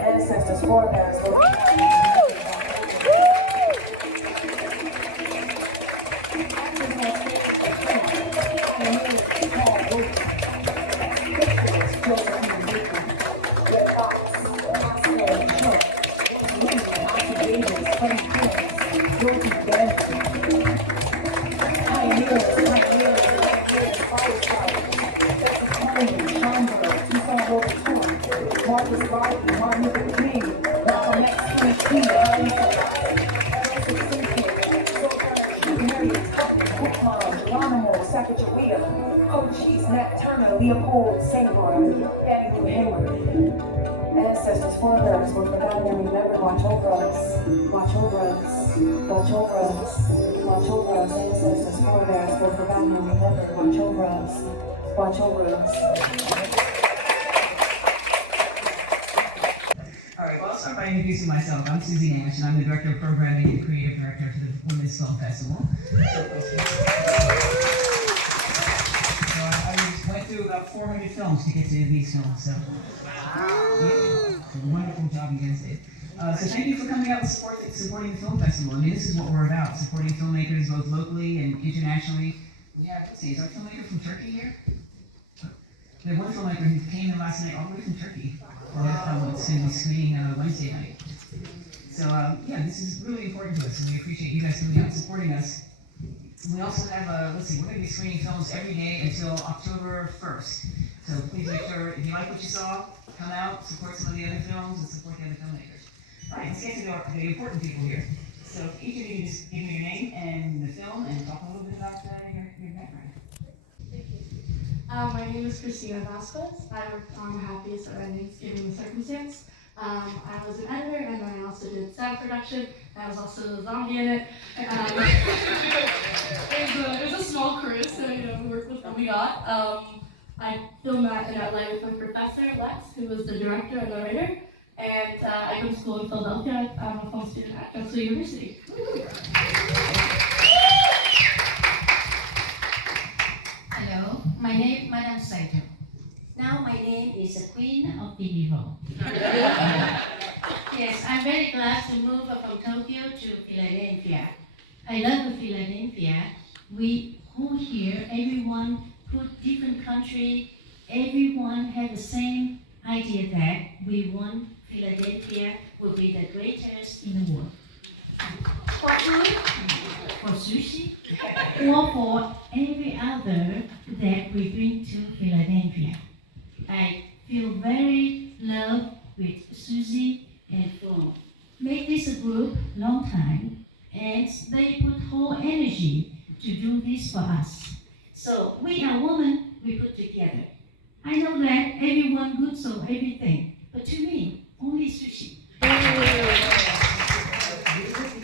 Ancestors, forebears, ancestors, forebears, were forgotten and remembered. Watch over us, watch over us, watch over us, watch over us. Ancestors, forebears, were forgotten and remembered. Watch over us, watch over us. All right, well, I'll start by introducing myself. I'm Susie Nash, and I'm the Director of Programming and Creative Director for the Women's Film Festival. I went through about 400 films to get to these films, so yeah, it's a wonderful job you guys did. So thank you for coming out and supporting the film festival. I mean, this is what we're about, supporting filmmakers both locally and internationally. We have, let's see, is our filmmaker from Turkey here? We have one filmmaker who came in last night all the way from Turkey for their film that's going to be screening on Wednesday night. So yeah, this is really important to us, and we appreciate you guys coming out and supporting us. We also have, let's see, we're going to be screening films every day until October 1st. So please make sure, if you like what you saw, come out, support some of the other films, and support the other filmmakers. All right, let's get to the important people here. So if each of you just give me your name and the film and talk a little bit about your background. Thank you. My name is Christina Vasquez. I worked on Happiest Endings Given the Circumstance. I was an editor, and then I also did sound production. I was also the zombie in it. It was a small crew, so we worked with what we got. I filmed that in LA with my professor, Lex, who was the director and the writer. And I go to school in Philadelphia. I'm a film student at Drexel University. Hello, my name is Madam Saito. Now my name is the Queen of Biniho. Yes, I'm very glad to move from Tokyo to Philadelphia. I love Philadelphia. We who here, everyone put different country, everyone had the same idea that we want Philadelphia will be the greatest in the world. For food, for sushi, or for every other that we bring to Philadelphia. I feel very loved with Susie and Philms. Make this a group long time, and they put whole energy to do this for us. So we are women, we put together. I know that everyone good so everything, but to me, only sushi.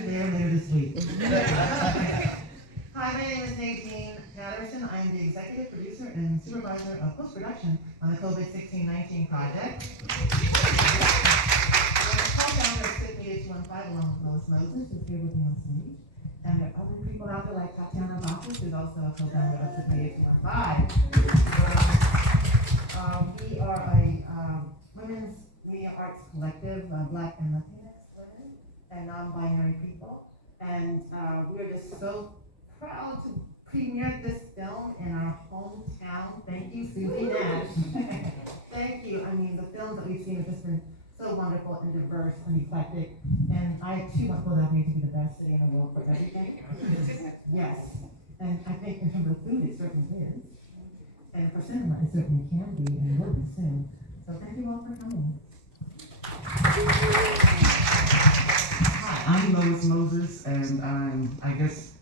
Later this week. Hi, my name is Nadine Patterson. I am the executive producer and supervisor of post-production on the COVID1619 Project. I'm co-founder of SIFT 2815 along with Lois Moses, who's here with me on stage. And there are other people out there like Tatiana Bacchus, who's also a co-founder of SIFT 2815. We are a women's media arts collective, Black and Latinx women and non-binary people. And we are just so proud to premiere this film in our hometown. Thank you, Susie Nash. Thank you. I mean, the films that we've seen have just been so wonderful and diverse and eclectic. And I too want Philadelphia to be the best city in the world for everything. Yes. And I think in terms of food, it certainly is. And for cinema, it certainly can be and will be soon. So thank you all for coming. Hi, I'm Lois Moses, and I guess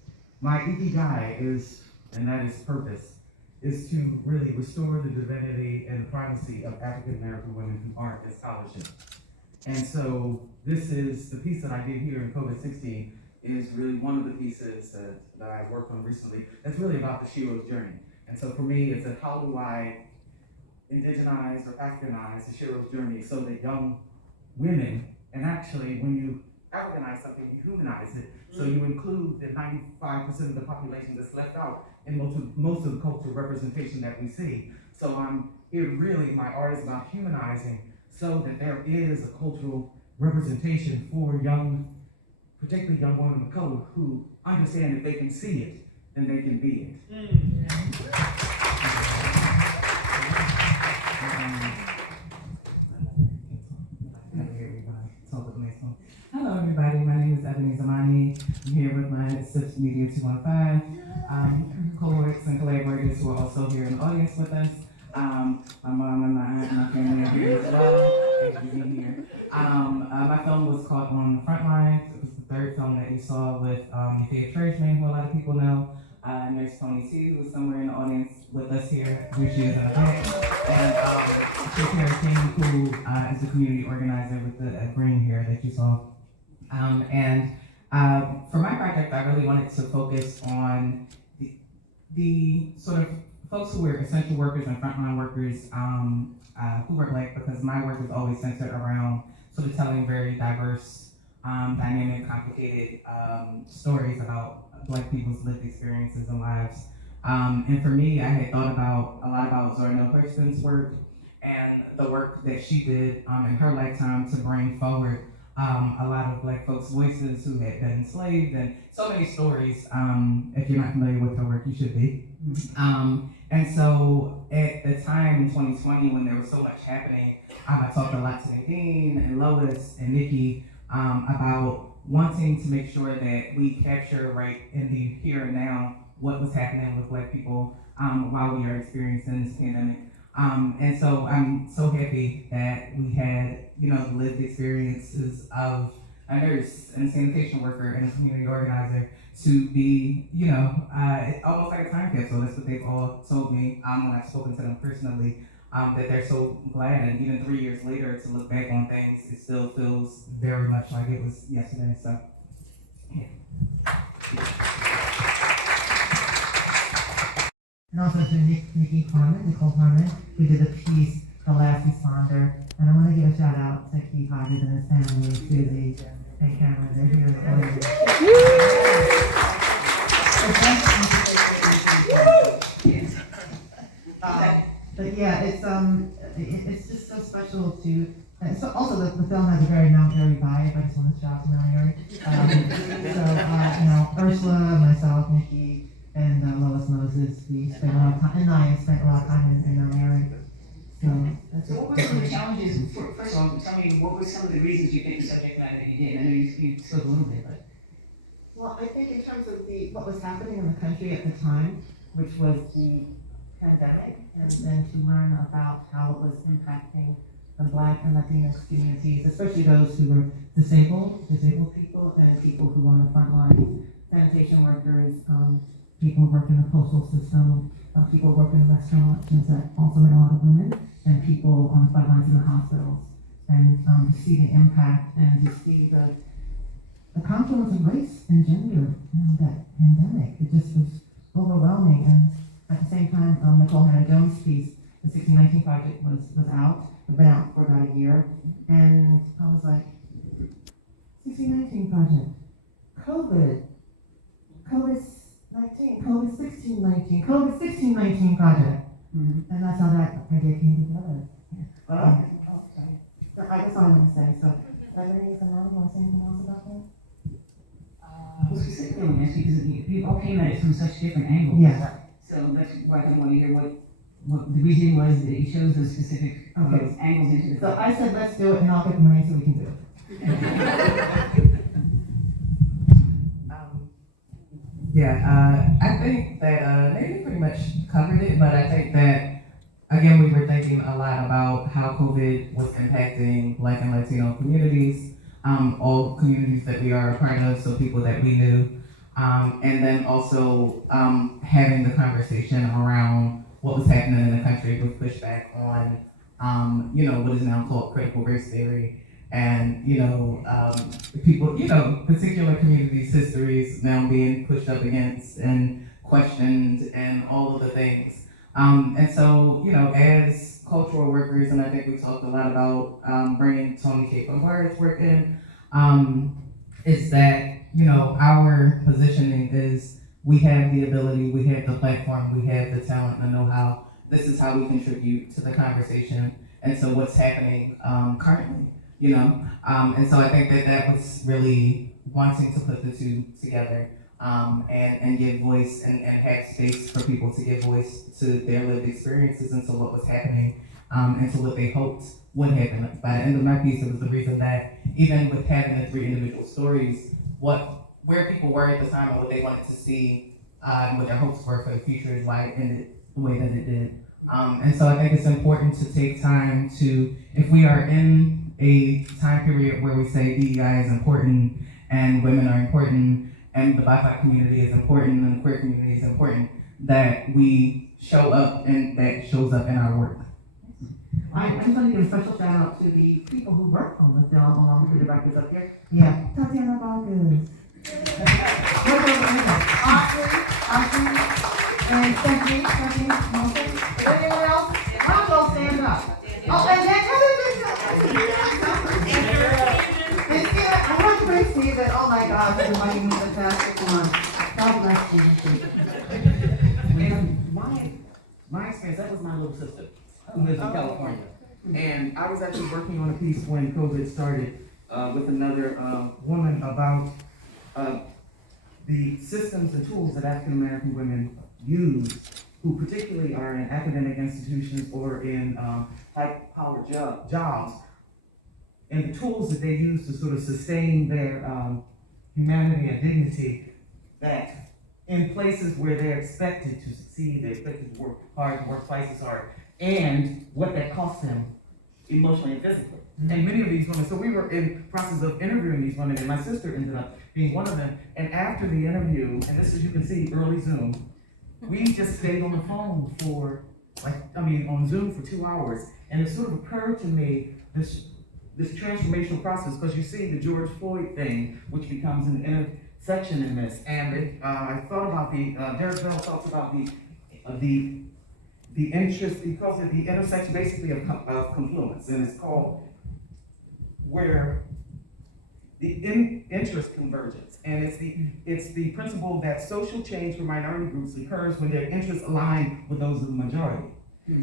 my ikigai is, and that is purpose, is to really restore the divinity and primacy of African American women through art and scholarship. And so this is the piece that I did here in COVID-16 is really one of the pieces that I worked on recently. That's really about the Shiro's journey. And so for me, it's how do I indigenize or Africanize the Shiro's journey so that young women, and actually when you Africanize something, you humanize it, so you include the 95% of the population that's left out in most of the cultural representation that we see. So I'm my art is about humanizing so that there is a cultural representation for particularly young women of color who understand if they can see it, then they can be it. Hello everybody, my name is Ebony Zamani. I'm here with my SIFT Media 215 cohorts and collaborators who are also here in the audience with us. My mom and my aunt and my family are here as well. Thank you for being here. My film was called On the Front Lines. It was the third film that you saw with Thea Trishman, who a lot of people know. Nurse Tony T, who's somewhere in the audience with us here. Here she is in the back. And Shakira King, who is the community organizer with the green hair that you saw. For my project, I really wanted to focus on the sort of folks who were essential workers and frontline workers who were Black, because my work is always centered around sort of telling very diverse, dynamic, complicated stories about Black people's lived experiences and lives. And for me, I had thought a lot about Zora Neale Hurston's work and the work that she did in her lifetime to bring forward a lot of Black folks' voices who had been enslaved, and so many stories. If you're not familiar with her work, you should be. And so at the time in 2020, when there was so much happening, I talked a lot to Nadine and Lois and Nikki about wanting to make sure that we capture right in the here and now what was happening with Black people while we are experiencing this pandemic. And so I'm so happy that we had, the lived experiences of a nurse and a sanitation worker and a community organizer to be, almost like a time capsule. That's what they've all told me when I've spoken to them personally, that they're so glad, and even 3 years later to look back on things, it still feels very much like it was yesterday. So, yeah. And also to Nicole Harmon, who did the piece, The Last Responder. And I want to give a shout out to Keith Hodges and his family, Susie and Cameron. They're here in the audience. But yeah, it's just so special to. So also the film has a very Mount Airy vibe. I just want to shout out to Mount Airy. Ursula, myself, Nikki, and Lois Moses, we spent a lot of time, and I spent a lot of time in Mount Airy. So what were some of the challenges? First of all, tell me, what were some of the reasons you picked the subject matter that you did? I know you spoke a little bit, but. Well, I think in terms of what was happening in the country at the time, which was the pandemic, and then to learn about how it was impacting the Black and Latinx communities, especially those who were disabled people, and people who were on the front lines, sanitation workers, people who work in the postal system, people who work in restaurants, and that also meant a lot of women, and people on the front lines in the hospitals, and to see the impact and to see the confluence of race and gender in that pandemic. It just was overwhelming. And at the same time, Nicole Hannah-Jones' piece, the 1619 Project, was out. It's been out for about a year. And I was like, 1619 Project, COVID1619 Project. Mm-hmm. And that's how that idea came together. Okay. So I guess all I'm going to say. So, anything else? Want to say anything else about that? Specifically on this, because you all came at it from such different angles. Yeah. So that's why I want to hear what the reason was that you chose those specific angles into the So I said, let's do it, and I'll get the money so we can do it. I think that Nadine pretty much covered it, but I think that, again, we were thinking a lot about how COVID was impacting Black and Latino communities, all communities that we are a part of, so people that we knew, and then also having the conversation around what was happening in the country with pushback on, what is now called critical race theory, and, people, particular communities' histories now being pushed up against and questioned and all of the things. And so, as cultural workers, and I think we talked a lot about bringing Tony K. Pombar's work in, is that, our positioning is we have the ability, we have the platform, we have the talent and the know-how this is how we contribute to the conversation and to what's happening currently, you know? And so I think that was really wanting to put the two together and give voice and have space for people to give voice to their lived experiences and to what was happening and to what they hoped would happen. By the end of my piece, it was the reason that even with having the 3 individual stories, where people were at the time and what they wanted to see and what their hopes were for the future is why it ended the way that it did. And so I think it's important to take time to, if we are in a time period where we say DEI is important and women are important and the BIPOC community is important and the queer community is important, that we show up and that shows up in our work. I just want to give a special shout out to the people who worked on the film, along with the directors up here. Yeah, Tatiana Vargas. Audrey, and Stephanie Wilson. Is there anyone else? Why don't y'all stand up? Oh, and then I want to praise Steven. Oh my God, he's a fantastic one. God bless you. And my experience, that was my little sister who lives in California. And I was actually working on a piece when COVID started with another woman about the systems and tools that African American women use, who particularly are in academic institutions or in high-powered jobs, and the tools that they use to sort of sustain their humanity and dignity, that in places where they're expected to succeed, they're expected to work hard, work twice as hard, and what that costs them emotionally and physically. And many of these women, so we were in process of interviewing these women, and my sister ended up being one of them. And after the interview, and this is, you can see, early Zoom, we just stayed on the phone for, on Zoom for 2 hours. And it sort of occurred to me, this transformational process, because you see the George Floyd thing, which becomes an intersection in this. And I thought about Derek Bell talks about the interest, because of the intersection basically of confluence, and it's called where the interest convergence, and it's the principle that social change for minority groups occurs when their interests align with those of the majority.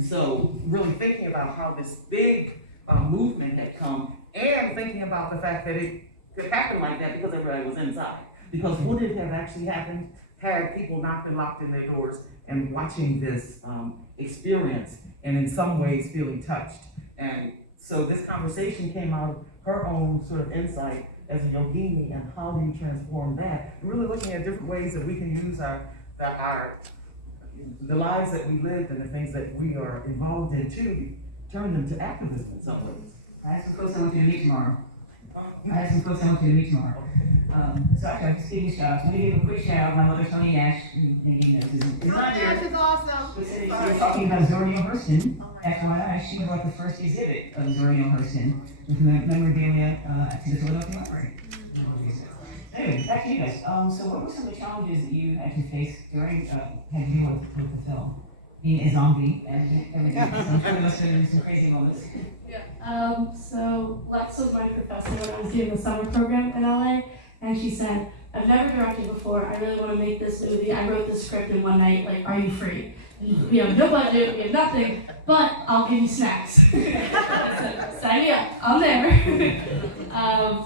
So really thinking about how this big movement had come, and thinking about the fact that it could happen like that because everybody was inside. Because would it have actually happened had people not been locked in their doors and watching this experience and in some ways feeling touched? And so this conversation came out of her own sort of insight as a yogini, and how do you transform that? And really looking at different ways that we can use the lives that we lived and the things that we are involved in to turn them to activism in some ways. I have some folks I want you to meet tomorrow. So actually, I'm just giving a shout out. Let me give a quick shout out. My mother, Tony Nash. Tony Nash is awesome. She's talking about Zora Neale Hurston. FYI, she brought the first exhibit of Zora Neale Hurston with memorabilia to the Philadelphia Library. Anyway, back to you guys. So what were some of the challenges that you had to face during, had to deal with the film? Being a zombie and everything. I'm sure there must have been some crazy moments. Yeah. So Lex was my professor when I was doing the summer program in LA, and she said, "I've never directed before. I really want to make this movie. I wrote the script in one night. Like, are you free? We have no budget. We have nothing, but I'll give you snacks." I said, "Sign me up. I'm there."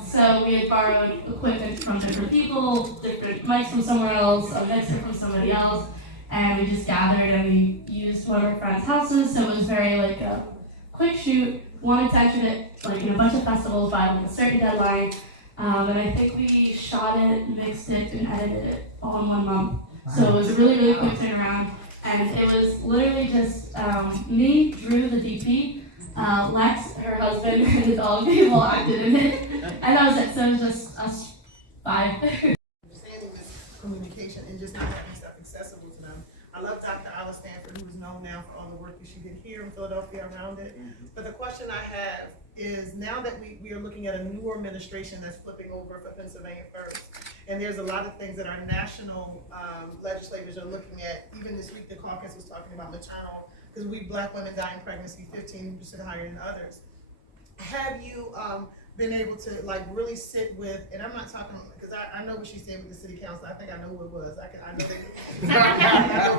So we had borrowed equipment from different people, different mics from somewhere else, a mixer from somebody else, and we just gathered and we used one of our friends' houses. So it was very like a quick shoot. Wanted to actually it like in a bunch of festivals by like a certain deadline, and I think we shot it, mixed it, and edited it all in 1 month. So it was a really, really quick turnaround, and it was literally just me, Drew, the DP, Lex, her husband, and the dog. They all acted in it, and that was it. So it was just us 5. Understanding this communication and just not having stuff accessible to them. I love Dr. Alice Stanford, who is known now for all the work that she did here in Philadelphia around it. But the question I have is, now that we are looking at a new administration that's flipping over for Pennsylvania first, and there's a lot of things that our national legislators are looking at. Even this week, the caucus was talking about maternal, because we Black women die in pregnancy 15% higher than others. Have you been able to like really sit with, and I'm not talking, because I know what she said with the city council. I think I know who it was. I know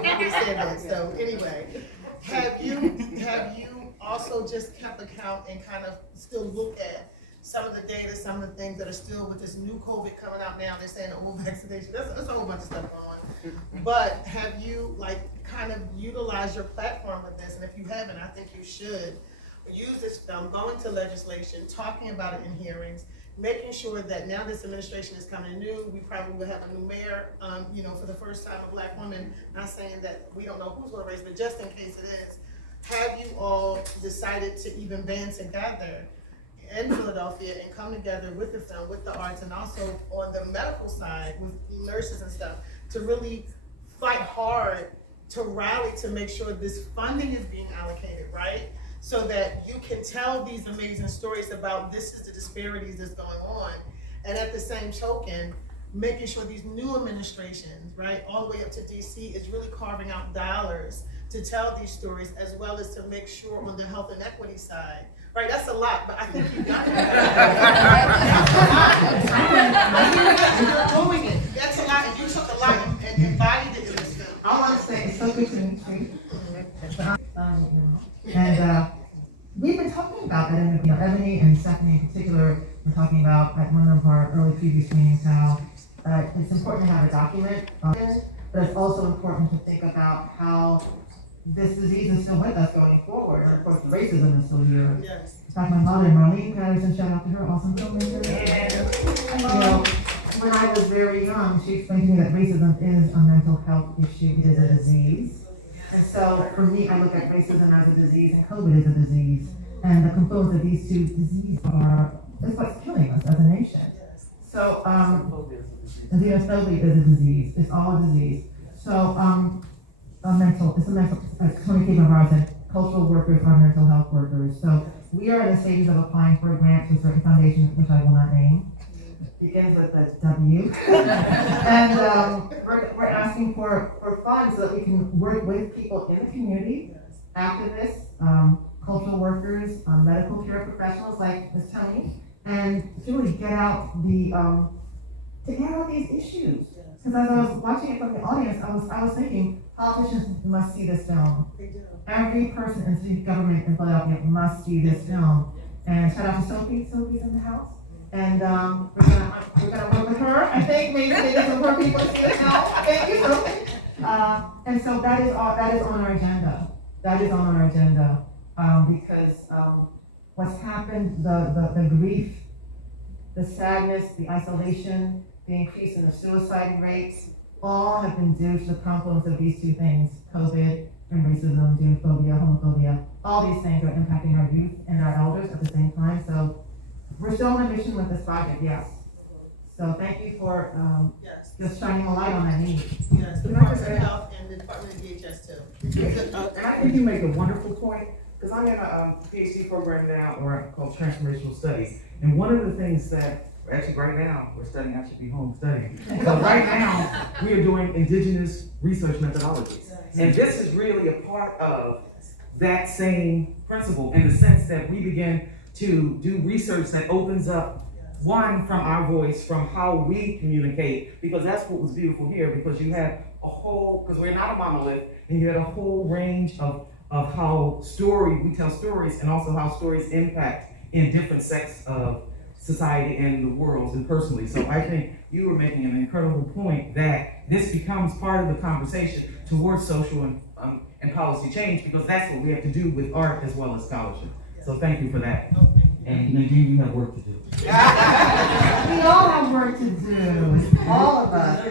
they said that. So anyway, Have you also just kept account and kind of still look at some of the data, some of the things that are still with this new COVID coming out now? They're saying old vaccination. There's a whole bunch of stuff going on. But have you like kind of utilized your platform with this? And if you haven't, I think you should use this film, going to legislation, talking about it in hearings, making sure that now this administration is coming new. We probably will have a new mayor, for the first time, a Black woman. Not saying that we don't know who's going to raise, but just in case it is, have you all decided to even band together in Philadelphia and come together with the film, with the arts, and also on the medical side with nurses and stuff to really fight hard to rally to make sure this funding is being allocated, right? So that you can tell these amazing stories about this is the disparities that's going on. And at the same token, making sure these new administrations, right, all the way up to DC is really carving out dollars to tell these stories, as well as to make sure on the health and equity side. Right, that's a lot, but I think you got it. You're doing it. That's a lot, and you took a lot and embodied it in this film. I want to say it's so good to meet you. And we've been talking about that, and Ebony and Stephanie in particular were talking about at one of our early previous meetings how it's important to have a document, but it's also important to think about how this disease is still with us going forward. And of course, racism is still here. Yes. In fact, my mother, Marlene Patterson, shout out to her, awesome filmmaker. When I was very young, she explained to me that racism is a mental health issue. It is a disease. And so for me, I look at racism as a disease and COVID is a disease. And the confluence of these two diseases is what's killing us as a nation. So, xenophobia is a disease. It's all a disease. So, cultural workers are mental health workers. So we are in the stages of applying for a grant to a certain foundation, which I will not name. It begins with a W. And we're asking for funds so that we can work with people in the community, activists, cultural workers, medical care professionals like Ms. Tony, and to really get out these issues. Because as I was watching it from the audience, I was thinking, politicians must see this film. Every person in city government in Philadelphia must see this film. And shout out to Sophie. Sophie's in the house. And we're gonna work with her. I think maybe some more people see this film. Thank you, Sophie. And so that is on our agenda. That is on our agenda because what's happened, the grief, the sadness, the isolation, the increase in the suicide rates, all have been due to the confluence of these two things, COVID and racism, xenophobia, homophobia. All these things are impacting our youth and our elders at the same time. So we're still on a mission with this project, yes. So thank you for just shining a light on that need. Yes, the Department of Health and the Department of DHS too. And I think you make a wonderful point, because I'm in a PhD program now called Transformational Studies. And one of the things that, actually right now, we're studying, I should be home studying. So right now, we are doing indigenous research methodologies. And this is really a part of that same principle in the sense that we begin to do research that opens up one from our voice, from how we communicate, because that's what was beautiful here, because you had a whole, because we're not a monolith, and you had a whole range of how we tell stories, and also how stories impact in different sects of society and the world and personally. So I think you were making an incredible point that this becomes part of the conversation towards social and policy change, because that's what we have to do with art as well as scholarship. So thank you for that. And Nadine, you have work to do. We all have work to do, all of us.